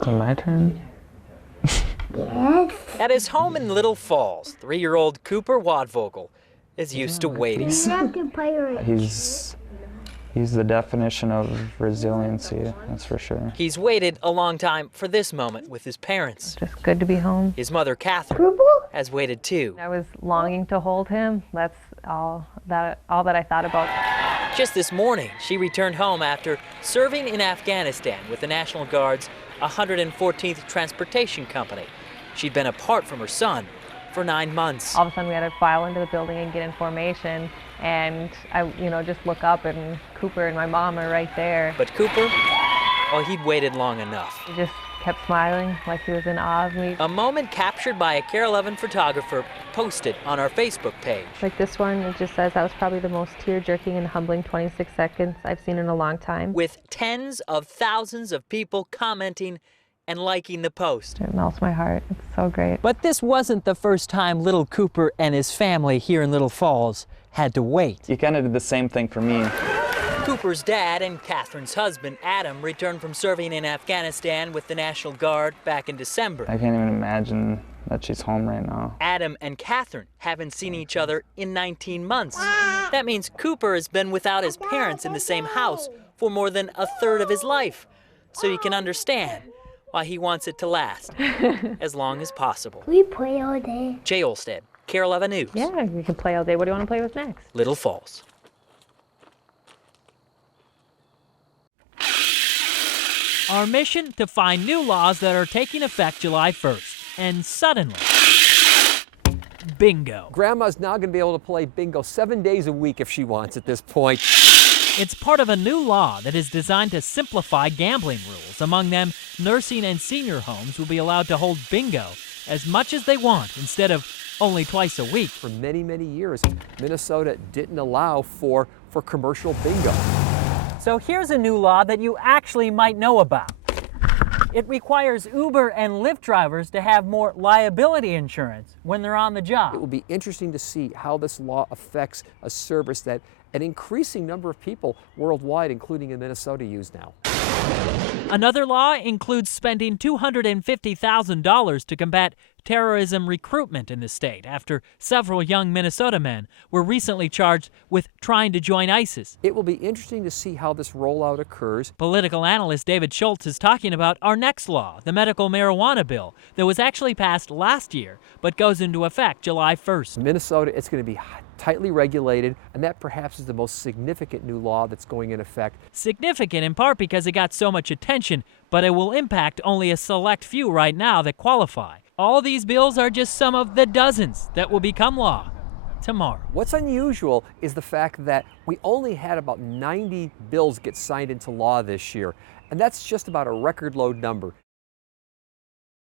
Is it my turn? Yes. At his home in Little Falls, 3-year-old Cooper Wadvogel is used to waiting. You have to play right. He's the definition of resiliency, that's for sure. He's waited a long time for this moment with his parents. Just good to be home. His mother, Catherine, Purple? has waited too. I was longing to hold him. That's all that I thought about. Just this morning, she returned home after serving in Afghanistan with the National Guard's 114th Transportation Company. She'd been apart from her son for 9 months. All of a sudden we had to file into the building and get information, and I just look up and Cooper and my mom are right there. But Cooper, well, he'd waited long enough. He just kept smiling like he was in awe of me. A moment captured by a KARE 11 photographer posted on our Facebook page. Like this one, it just says that was probably the most tear-jerking and humbling 26 seconds I've seen in a long time. With tens of thousands of people commenting and liking the post. It melts my heart. It's so great. But this wasn't the first time little Cooper and his family here in Little Falls had to wait. You kind of did the same thing for me. Cooper's dad and Catherine's husband, Adam, returned from serving in Afghanistan with the National Guard back in December. I can't even imagine that she's home right now. Adam and Catherine haven't seen each other in 19 months. That means Cooper has been without his parents in the same house for more than a third of his life. So you can understand why he wants it to last as long as possible. We play all day. Jay Olstead, KARE 11 News. Yeah, we can play all day. What do you want to play with next? Little Falls. Our mission to find new laws that are taking effect July 1st. And suddenly, bingo. Grandma's now going to be able to play bingo 7 days a week if she wants at this point. It's part of a new law that is designed to simplify gambling rules. Among them, nursing and senior homes will be allowed to hold bingo as much as they want instead of only twice a week. For many, many years, Minnesota didn't allow for commercial bingo. So here's a new law that you actually might know about. It requires Uber and Lyft drivers to have more liability insurance when they're on the job. It will be interesting to see how this law affects a service that an increasing number of people worldwide, including in Minnesota, use now. Another law includes spending $250,000 to combat terrorism recruitment in the state after several young Minnesota men were recently charged with trying to join ISIS. It will be interesting to see how this rollout occurs. Political analyst David Schultz is talking about our next law, the medical marijuana bill, that was actually passed last year but goes into effect July 1st. Minnesota, it's going to be tightly regulated, and that perhaps is the most significant new law that's going in effect. Significant in part because it got so much attention, but it will impact only a select few right now that qualify. All these bills are just some of the dozens that will become law tomorrow. What's unusual is the fact that we only had about 90 bills get signed into law this year, and that's just about a record low number.